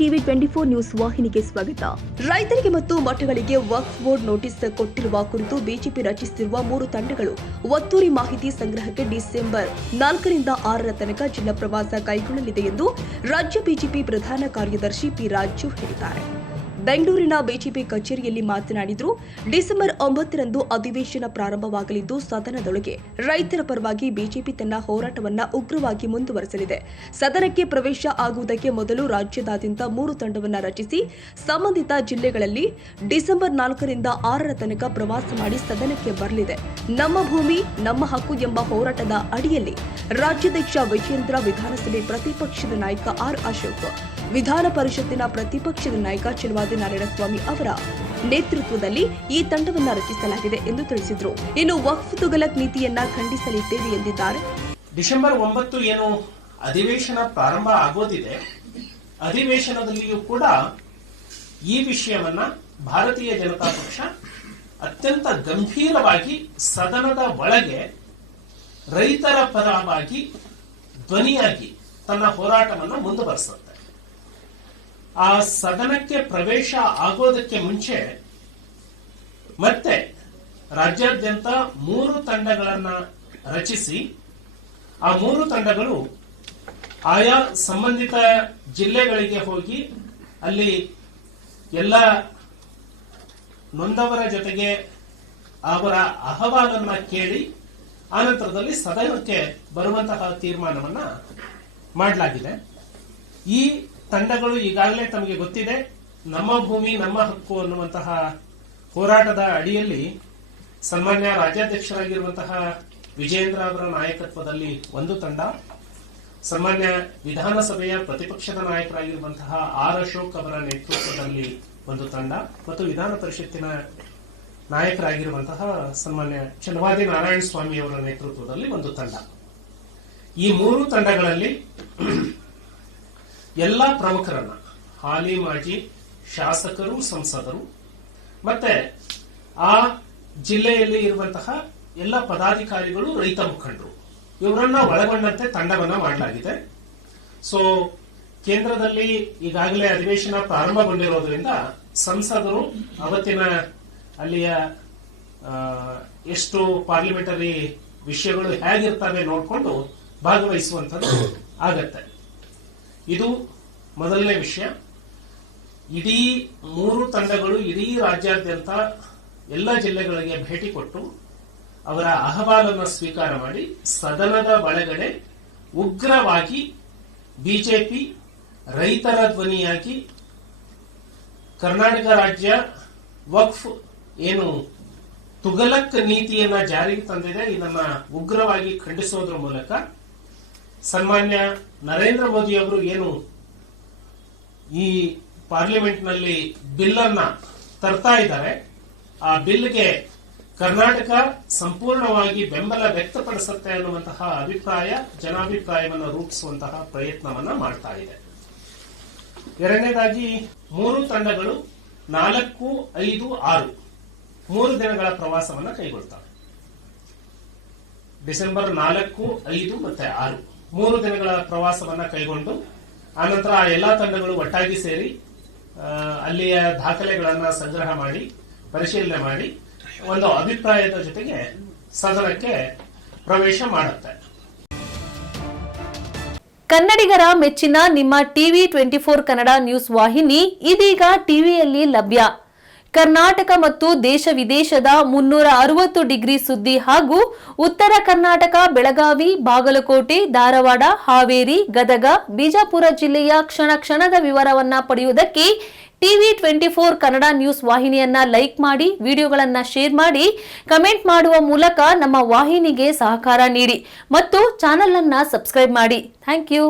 TV 24 news ವಾಹಿನಿಗೆ ಸ್ವಾಗತ. ರೈತರಿಗೆ ಮತ್ತು ಮಠಗಳಿಗೆ ವಕ್ಫ್ ಬೋರ್ಡ್ ನೋಟಿಸ್ ಕೊಟ್ಟಿರುವ ಕುರಿತು ಬಿಜೆಪಿ ರಚಿಸಿರುವ 3 ತಂಡಗಳು ಒತ್ತುವರಿ ಮಾಹಿತಿ ಸಂಗ್ರಹಕ್ಕೆ ಡಿಸೆಂಬರ್ 4 ರಿಂದ 6 ತನಕ ಜಿಲ್ಲಾ ಪ್ರವಾಸ ಕೈಗೊಳ್ಳಲಿದೆ ಎಂದು ರಾಜ್ಯ ಬಿಜೆಪಿ ಪ್ರಧಾನ ಕಾರ್ಯದರ್ಶಿ ಪಿ ರಾಜು ಹೇಳಿದ್ದಾರೆ. ಬೆಂಗಳೂರಿನ ಬಿಜೆಪಿ ಕಚೇರಿಯಲ್ಲಿ ಮಾತನಾಡಿದರು. ಡಿಸೆಂಬರ್ 9 ರಂದು ಅಧಿವೇಶನ ಪ್ರಾರಂಭವಾಗಲಿದ್ದು ಸದನದೊಳಗೆ ರೈತರ ಪರವಾಗಿ ಬಿಜೆಪಿ ತನ್ನ ಹೋರಾಟವನ್ನು ಉಗ್ರವಾಗಿ ಮುಂದುವರೆಸಲಿದೆ. ಸದನಕ್ಕೆ ಪ್ರವೇಶ ಆಗುವುದಕ್ಕೆ ಮೊದಲು ರಾಜ್ಯದಾದ್ಯಂತ 3 ತಂಡವನ್ನು ರಚಿಸಿ ಸಂಬಂಧಿತ ಜಿಲ್ಲೆಗಳಲ್ಲಿ ಡಿಸೆಂಬರ್ 4 ರಿಂದ 6 ತನಕ ಪ್ರವಾಸ ಮಾಡಿ ಸದನಕ್ಕೆ ಬರಲಿದೆ. ನಮ್ಮ ಭೂಮಿ ನಮ್ಮ ಹಕ್ಕು ಎಂಬ ಹೋರಾಟದ ಅಡಿಯಲ್ಲಿ ರಾಜ್ಯಾಧ್ಯಕ್ಷ ವಿಜೇಂದ್ರ, ವಿಧಾನಸಭೆ ಪ್ರತಿಪಕ್ಷದ ನಾಯಕ ಆರ್ ಅಶೋಕ್, ವಿಧಾನ ಪರಿಷತ್ತಿನ ಪ್ರತಿಪಕ್ಷದ ನಾಯಕ ಚಲವಾದಿ ನಾರಾಯಣಸ್ವಾಮಿ ಅವರ ನೇತೃತ್ವದಲ್ಲಿ ಈ ತಂಡವನ್ನು ರಚಿಸಲಾಗಿದೆ ಎಂದು ತಿಳಿಸಿದರು. ಇನ್ನು ವಕ್ಫ್ ತುಗಲಕ್ ನೀತಿಯನ್ನ ಖಂಡಿಸಲಿದ್ದೇವೆ ಎಂದಿದ್ದಾರೆ. ಡಿಸೆಂಬರ್ 9 ಏನು ಅಧಿವೇಶನ ಪ್ರಾರಂಭ ಆಗೋದಿದೆ, ಅಧಿವೇಶನದಲ್ಲಿಯೂ ಕೂಡ ಈ ವಿಷಯವನ್ನ ಭಾರತೀಯ ಜನತಾ ಪಕ್ಷ ಅತ್ಯಂತ ಗಂಭೀರವಾಗಿ ಸದನದ ಒಳಗೆ ರೈತರ ಪರವಾಗಿ ಧ್ವನಿಯಾಗಿ ತನ್ನ ಹೋರಾಟವನ್ನು ಮುಂದುವರಿಸುತ್ತೆ. ಆ ಸದನಕ್ಕೆ ಪ್ರವೇಶ ಆಗೋದಕ್ಕೆ ಮುಂಚೆ ಮತ್ತೆ ರಾಜ್ಯಾದ್ಯಂತ 3 ತಂಡಗಳನ್ನ ರಚಿಸಿ ಆ 3 ತಂಡಗಳು ಆಯಾ ಸಂಬಂಧಿತ ಜಿಲ್ಲೆಗಳಿಗೆ ಹೋಗಿ ಅಲ್ಲಿ ಎಲ್ಲ ನೊಂದವರ ಜೊತೆಗೆ ಅವರ ಅಹವಾಲನ್ನ ಕೇಳಿ ಆನಂತರದಲ್ಲಿ ಸದನಕ್ಕೆ ಬರುವಂತಹ ತೀರ್ಮಾನವನ್ನ ಮಾಡಲಾಗಿದೆ. ಈ ತಂಡಗಳು ಈಗಾಗಲೇ ತಮಗೆ ಗೊತ್ತಿದೆ, ನಮ್ಮ ಭೂಮಿ ನಮ್ಮ ಹಕ್ಕು ಅನ್ನುವಂತಹ ಹೋರಾಟದ ಅಡಿಯಲ್ಲಿ ಸನ್ಮಾನ್ಯ ರಾಜ್ಯಾಧ್ಯಕ್ಷರಾಗಿರುವಂತಹ ವಿಜೇಂದ್ರ ಅವರ ನಾಯಕತ್ವದಲ್ಲಿ ಒಂದು ತಂಡ, ಸನ್ಮಾನ್ಯ ವಿಧಾನಸಭೆಯ ಪ್ರತಿಪಕ್ಷದ ನಾಯಕರಾಗಿರುವಂತಹ ಆರ್ ಅಶೋಕ್ ಅವರ ನೇತೃತ್ವದಲ್ಲಿ ಒಂದು ತಂಡ ಮತ್ತು ವಿಧಾನ ಪರಿಷತ್ತಿನ ನಾಯಕರಾಗಿರುವಂತಹ ಸನ್ಮಾನ್ಯ ಚಲವಾದಿ ನಾರಾಯಣಸ್ವಾಮಿ ಅವರ ನೇತೃತ್ವದಲ್ಲಿ ಒಂದು ತಂಡ. ಈ 3 ತಂಡಗಳಲ್ಲಿ ಎಲ್ಲ ಪ್ರಮುಖರನ್ನ, ಹಾಲಿ ಮಾಜಿ ಶಾಸಕರು, ಸಂಸದರು ಮತ್ತೆ ಆ ಜಿಲ್ಲೆಯಲ್ಲಿ ಇರುವಂತಹ ಎಲ್ಲ ಪದಾಧಿಕಾರಿಗಳು, ರೈತ ಮುಖಂಡರು ಇವರನ್ನ ಒಳಗೊಂಡಂತೆ ತಂಡವನ್ನ ಮಾಡಲಾಗಿದೆ. ಸೊ ಕೇಂದ್ರದಲ್ಲಿ ಈಗಾಗಲೇ ಅಧಿವೇಶನ ಪ್ರಾರಂಭಗೊಂಡಿರೋದ್ರಿಂದ ಸಂಸದರು ಅವತ್ತಿನ ಅಲ್ಲಿಯ ಎಷ್ಟು ಪಾರ್ಲಿಮೆಂಟರಿ ವಿಷಯಗಳು ಹೇಗಿರ್ತವೆ ನೋಡಿಕೊಂಡು ಭಾಗವಹಿಸುವಂಥದ್ದು ಆಗತ್ತೆ. ಇದು ಮೊದಲನೇ ವಿಷಯ. ಇಡೀ 3 ತಂಡಗಳು ಇಡೀ ರಾಜ್ಯಾದ್ಯಂತ ಎಲ್ಲ ಜಿಲ್ಲೆಗಳಿಗೆ ಭೇಟಿ ಕೊಟ್ಟು ಅವರ ಅಹವಾಲನ್ನು ಸ್ವೀಕಾರ ಮಾಡಿ ಸದನದ ಒಳಗಡೆ ಉಗ್ರವಾಗಿ ಬಿಜೆಪಿ ರೈತರ ಧ್ವನಿಯಾಗಿ ಕರ್ನಾಟಕ ರಾಜ್ಯ ವಕ್ಫ್ ಏನು ತುಗಲಕ್ ನೀತಿಯನ್ನ ಜಾರಿಗೆ ತಂದಿದೆ, ಇದನ್ನ ಉಗ್ರವಾಗಿ ಖಂಡಿಸೋದ್ರ ಮೂಲಕ ಸನ್ಮಾನ್ಯ ನರೇಂದ್ರ ಮೋದಿ ಅವರು ಏನು ಈ ಪಾರ್ಲಿಮೆಂಟ್ ನಲ್ಲಿ ಬಿಲ್ ಅನ್ನ ತರ್ತಾ ಇದ್ದಾರೆ, ಆ ಬಿಲ್ಗೆ ಕರ್ನಾಟಕ ಸಂಪೂರ್ಣವಾಗಿ ಬೆಂಬಲ ವ್ಯಕ್ತಪಡಿಸುತ್ತೆ ಅನ್ನುವಂತಹ ಅಭಿಪ್ರಾಯ, ಜನಾಭಿಪ್ರಾಯವನ್ನು ರೂಪಿಸುವಂತಹ ಪ್ರಯತ್ನವನ್ನ ಮಾಡ್ತಾ ಇದೆ. ಎರಡನೇದಾಗಿ 3 ತಂಡಗಳು 4, 5, 6 3 ದಿನಗಳ ಪ್ರವಾಸವನ್ನ ಕೈಗೊಳ್ತವೆ. ಡಿಸೆಂಬರ್ 4, 5 ಮತ್ತೆ 6 3 ದಿನಗಳ ಪ್ರವಾಸವನ್ನ ಕೈಗೊಂಡು ಆನಂತರ ಆ ಎಲ್ಲಾ ತಂಡಗಳು ಒಟ್ಟಾಗಿ ಸೇರಿ ಅಲ್ಲಿಯ ದಾಖಲೆಗಳನ್ನ ಸಂಗ್ರಹ ಮಾಡಿ ಪರಿಶೀಲನೆ ಮಾಡಿ ಒಂದು ಅಭಿಪ್ರಾಯದ ಜೊತೆಗೆ ಸದನಕ್ಕೆ ಪ್ರವೇಶ ಮಾಡುತ್ತೆ. ಕನ್ನಡಿಗರ ಮೆಚ್ಚಿನ ನಿಮ್ಮ ಟಿವಿ 24 ಕನ್ನಡ ನ್ಯೂಸ್ ವಾಹಿನಿ ಇದೀಗ ಟಿವಿಯಲ್ಲಿ ಲಭ್ಯ. ಕರ್ನಾಟಕ ಮತ್ತು ದೇಶ ವಿದೇಶದ 360 ಡಿಗ್ರಿ ಸುದ್ದಿ ಹಾಗೂ ಉತ್ತರ ಕರ್ನಾಟಕ, ಬೆಳಗಾವಿ, ಬಾಗಲಕೋಟೆ, ಧಾರವಾಡ, ಹಾವೇರಿ, ಗದಗ, ಬಿಜಾಪುರ ಜಿಲ್ಲೆಯ ಕ್ಷಣ ಕ್ಷಣದ ವಿವರವನ್ನ ಪಡೆಯುವುದಕ್ಕೆ ಟಿವಿ 24 ಕನ್ನಡ ನ್ಯೂಸ್ ವಾಹಿನಿಯನ್ನ ಲೈಕ್ ಮಾಡಿ, ವಿಡಿಯೋಗಳನ್ನ ಶೇರ್ ಮಾಡಿ, ಕಮೆಂಟ್ ಮಾಡುವ ಮೂಲಕ ನಮ್ಮ ವಾಹಿನಿಗೆ ಸಹಕಾರ ನೀಡಿ ಮತ್ತು ಚಾನೆಲ್ ಅನ್ನ ಸಬ್ಸ್ಕ್ರೈಬ್ ಮಾಡಿ. Thank you.